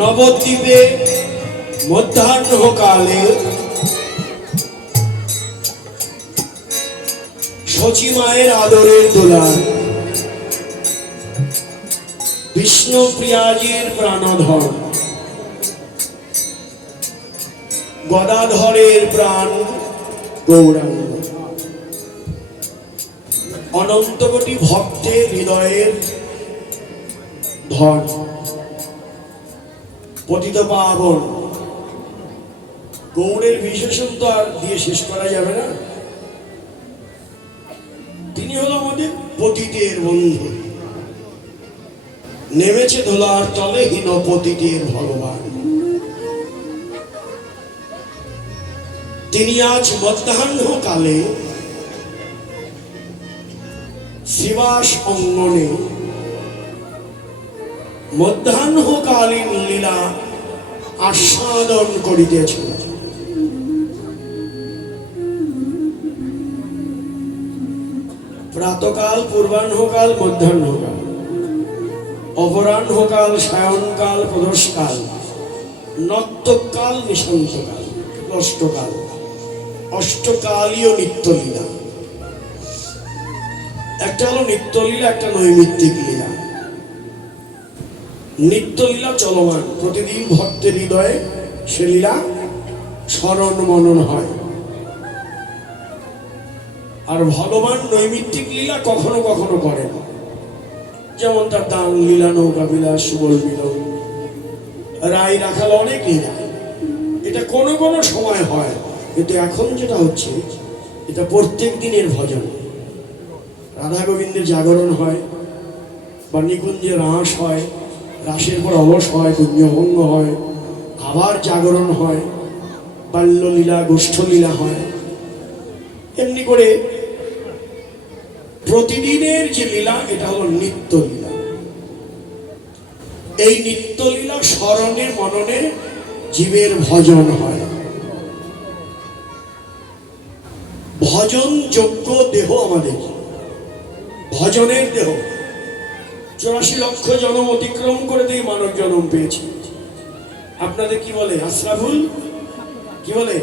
নবদ্বীপে মধ্যাহ্নকালে শচী মায়ের আদরের দোলার বিষ্ণু প্রিয়াজির প্রাণধর গদাধরের প্রাণ গৌরাঙ্গ। অনন্ত কোটি ভক্তের হৃদয়ের ধন। পতিত পাবন গৌড়ের বিশেষণ তো আর দিয়ে শেষ করা যাবে না। তিনি হলো আমাদের পতিতের বন্ধু। নেমেছে ধোলার তলে হীন পতিতের ভগবান। তিনি আজ মধ্যাহ্ন কালে শিবাস অঙ্গনে মধ্যাহ্নকালীন লীলা আস্বাদন করিতেছেন প্রাতকাল, পূর্বাহ্নকাল, মধ্যাহ্নকাল, অপরাহ্নকাল, সায়নকাল, প্রদোষকাল নক্তকাল নিশান্তকাল অষ্টকাল অষ্টকালীয় নিত্যলীলা। একটা হলো নিত্যলীলা, একটা নৈমিত্তিক লীলা নিত্যলীলা চলমান। প্রতিদিন ভক্তের হৃদয়ে সে লীলা স্মরণ মনন হয়। আর ভগবান নৈমিত্তিক লীলা কখনো কখনো করেন। যেমন তার দান, লীলা, নৌকা, বিলাস, সুবল মিলন। রায় রাখাল অনেক লীলা। এটা কোনো কোনো সময় হয়, কিন্তু এখন যেটা হচ্ছে, এটা প্রত্যেক দিনের ভজন। রাধা গোবিন্দের জাগরণ হয়, বা নিকুঞ্জে রাস হয় রাসের পর অবস হয় কুঞ্জভঙ্গ হয়, আবার জাগরণ হয়, বাল্যলীলা, গোষ্ঠলীলা হয়। এমনি করে প্রতিদিনের যে লীলা, এটা হলো নিত্য লীলা এই নিত্য লীলা স্মরণে, মননে জীবের ভজন হয়। ভজন যোগ্য দেহ আমাদের। ভজনের দেহ। চৌরাশি লক্ষ জনম অতিক্রম করে দিয়ে মানব জন্ম পেয়েছি। আপনাদের কি বলে? আশরাফুল কি বলে?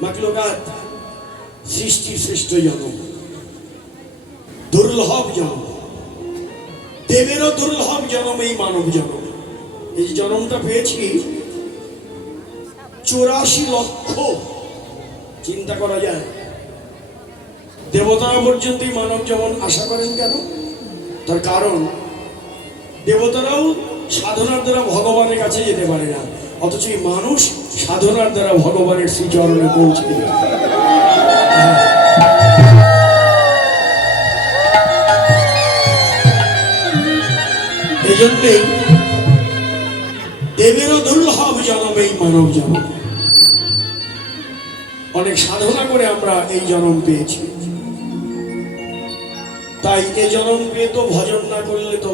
মাকলুকাত সৃষ্টির শ্রেষ্ঠ জন্ম। দুর্লভ জন্ম। দেবেরও দুর্লভ জন্ম, এই মানব জন্ম। এই জন্মটা পেয়েছি, চৌরাশি লক্ষ, চিন্তা করা যায়। দেবতারা পর্যন্ত মানব যেমন আশা করেন কেন? তার কারণ দেবতারাও সাধনার দ্বারা ভগবানের কাছে যেতে পারে না। অথচ মানুষ সাধনার দ্বারা ভগবানের শ্রীচরণে পৌঁছে এই জন্যেই দেবেরও দুর্লভ জন্ম এই মানব জন্ম। অনেক সাধনা করে আমরা এই জন্ম পেয়েছি। তাই এই জনম পেয়ে তো ভজন না করলে তো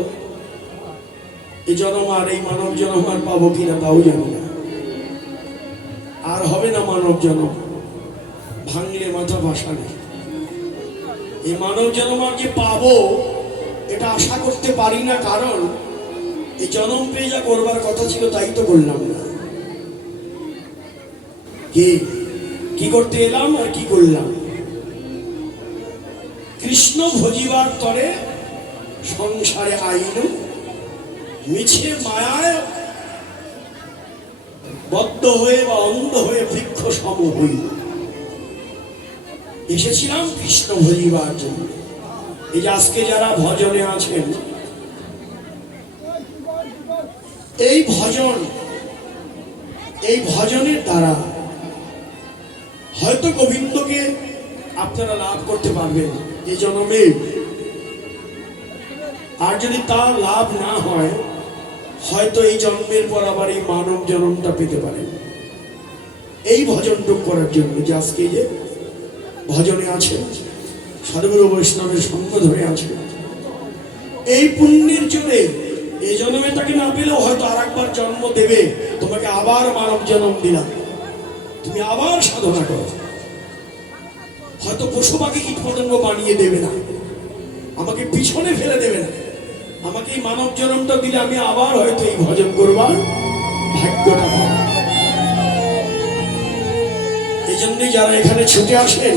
এই জন্ম আর এই মানব জন্ম আর পাবো কিনা তাও জানি না। আর হবে না মানব জন্ম। ভাঙলে মাথা ভাষা নেই এই মানব জন্ম আর যে পাবো, এটা আশা করতে পারি না, কারণ এই জন্ম পেয়ে যা করবার কথা ছিল, তাই তো করলাম না। কি? কি করতে এলাম আর কি করলাম? কৃষ্ণ ভজিবার তরে সংসারে আইন মিছে মায়ায় বদ্ধ হয়ে বা অন্ধ হয়ে বৃক্ষ সম হই এসেছিলাম কৃষ্ণ ভজিবার জন্য। এই যে আজকে যারা ভজনে আছেন, এই ভজন, এই ভজনের দ্বারা হয়তো গোবিন্দকে আপনারা লাভ করতে পারবেন, এই জন্মে। আর যদি তা লাভ না হয় হয়তো এই জন্মের পর আবার এই মানব জন্মটা পেতে পারেন এই ভজনটুক করার জন্য যে আজকে যে ভজনে আছে সাধুগুরু বৈষ্ণবের সঙ্গ ধরে আছে এই পুণ্যের জন্যে, এই জন্মে তাকে না পেলেও হয়তো আর একবার জন্ম দেবে। তোমাকে আবার মানব জন্ম দিলাম। তুমি আবার সাধনা করো। হয়তো পশু পাখি কীট পতঙ্গ বানিয়ে দেবে না। আমাকে পিছনে ফেলে দেবে না। আমাকে মানব জন্মটা দিলে আমি আবার হয়তো এই ভজন করবার ভাগ্যটা এই জন্যই যারা এখানে ছুটে আসেন,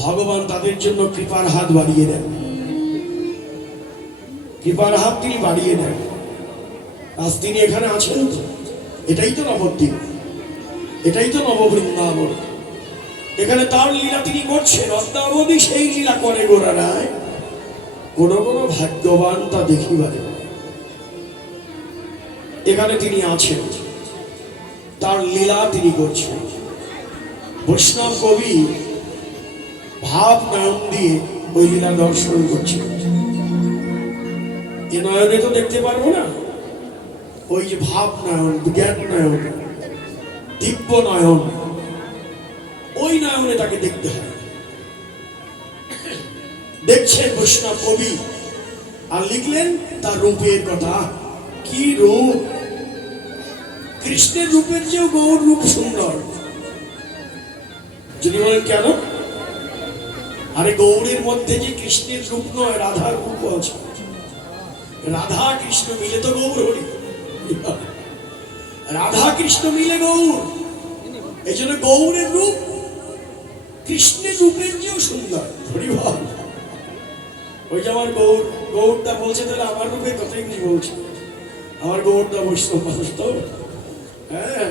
ভগবান তাদের জন্য কৃপার হাত বাড়িয়ে দেন। কৃপার হাত তিনি বাড়িয়ে দেন। আজ তিনি এখানে আছেন এটাই তো নবদ্বীপ। এটাই তো নববৃন্দাবন। এখানে তার লীলা তিনি করছেন, অদ্যাবধি সেই লীলা করে গোড়া রায় কোন কোন ভাগ্যবান তা দেখিবারে এখানে তিনি আছেন। তার লীলা তিনি করছেন। বৈষ্ণব কবি ভাব নয়ন দিয়ে ওই লীলা দর্শন করছেন। এ নয়নে তো দেখতে পারব না। ওই যে ভাব নয়ন জ্ঞান নয়ন দিব্য নয়ন ওই নয়নে তাকে দেখতে হয়। দেখছেন বৈষ্ণব কবি আর লিখলেন তার রূপের কথা। কি রূপ? কৃষ্ণের রূপের চেয়েও গৌর রূপ সুন্দর। যদি বলেন কেন? আরে গৌরের মধ্যে যে কৃষ্ণের রূপ নয়, রাধার রূপ আছে। রাধা কৃষ্ণ মিলে তো গৌর হরি। রাধা কৃষ্ণ মিলে গৌর। এই জন্য গৌরের রূপ কৃষ্ণের রূপের চেয়েও সুন্দর। হরি বল ওই যে আমার গৌর গৌরটা বলছে তাহলে আমার রূপের কথাই কি বলছে? আমার গৌরটা বৈষ্ণব মানুষ তো। হ্যাঁ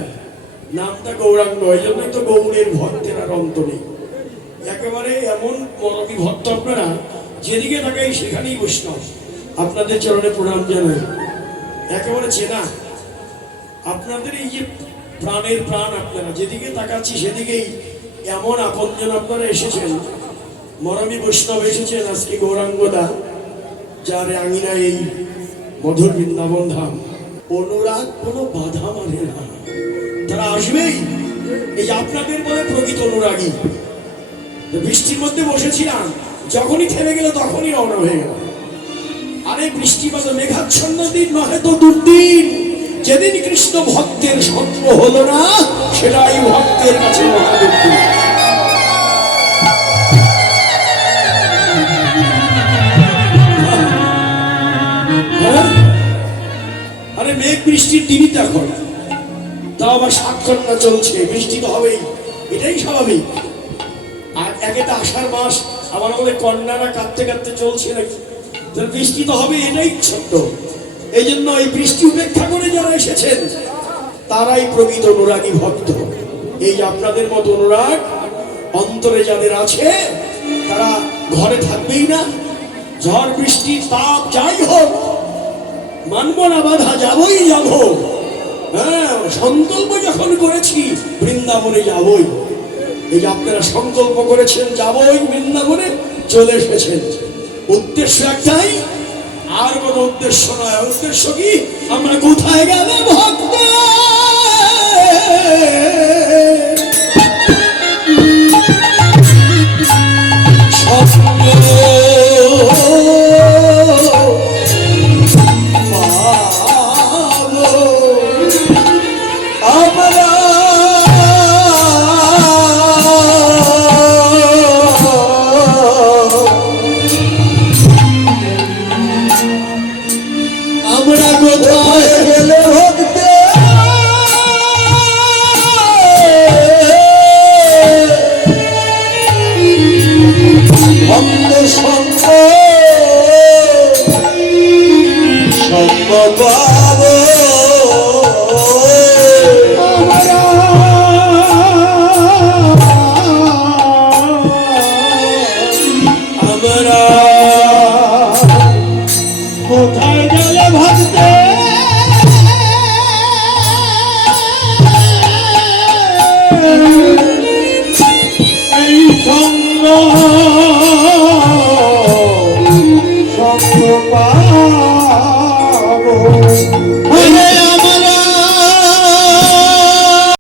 নামটা গৌরাঙ্গ এই জন্যই তো গৌরের ভক্তের আর অন্ত নেই। একেবারে এমন মরমী ভক্ত আপনারা, যেদিকে তাকাই সেখানেই বৈষ্ণব। আপনাদের চরণে প্রণাম জানাই। একেবারে চেনা। আপনাদের এই যে প্রাণের প্রাণ আপনারা, যেদিকে তাকাচ্ছি সেদিকেই এমন আপনজন আপনারা এসেছেন মরমী বৈষ্ণব এসেছেন আজকে গৌরাঙ্গদা, যার আঙিনা এই মধুর বৃন্দাবন ধাম অনুরাগ কোনো বাধা মানে না। তারা আসবেই। এই আপনাদের বলে প্রকৃত অনুরাগী। বৃষ্টির মধ্যে বসেছিলাম। যখনই থেমে গেল তখনই রওনা হয়ে গেল আরে বৃষ্টি বৃষ্টিপাত মেঘাচ্ছন্ন দিন, নহে তো দুর্দিন। যেদিন কৃষ্ণ ভক্তের সত্য হলো না, সেটাই ভক্তের কাছে মহাদুঃখ বৃষ্টির টিভি দেখো তাও আবার সাক্ষরটা চলছে, বৃষ্টি তো হবেই, এটাই স্বাভাবিক। আর একেটা আষাঢ় মাস আমার আমাদের কন্যারা কাঁদতে কাঁদতে চলছে নাকি? বৃষ্টি তো হবে এটাই ছোট্ট এই জন্য এই বৃষ্টি উপেক্ষা করে যারা এসেছেন, তারাই প্রকৃত অনুরাগী ভক্ত। এই আপনাদের মতো অনুরাগ, অন্তরে যাদের আছে, তারা ঘরে থাকবেই না। ঝড়, বৃষ্টি, তাপ, যাই হোক মানব না বাধা, যাবই যাব। হ্যাঁ সংকল্প যখন করেছি, বৃন্দাবনে যাবই। এই যে আপনারা সংকল্প করেছেন, যাবই বৃন্দাবনে চলে এসেছেন। উদ্দেশ্য একটাই, আর কোন উদ্দেশ্য নয়। উদ্দেশ্য কি? আমরা কোথায় গেলে ভক্ত? Oh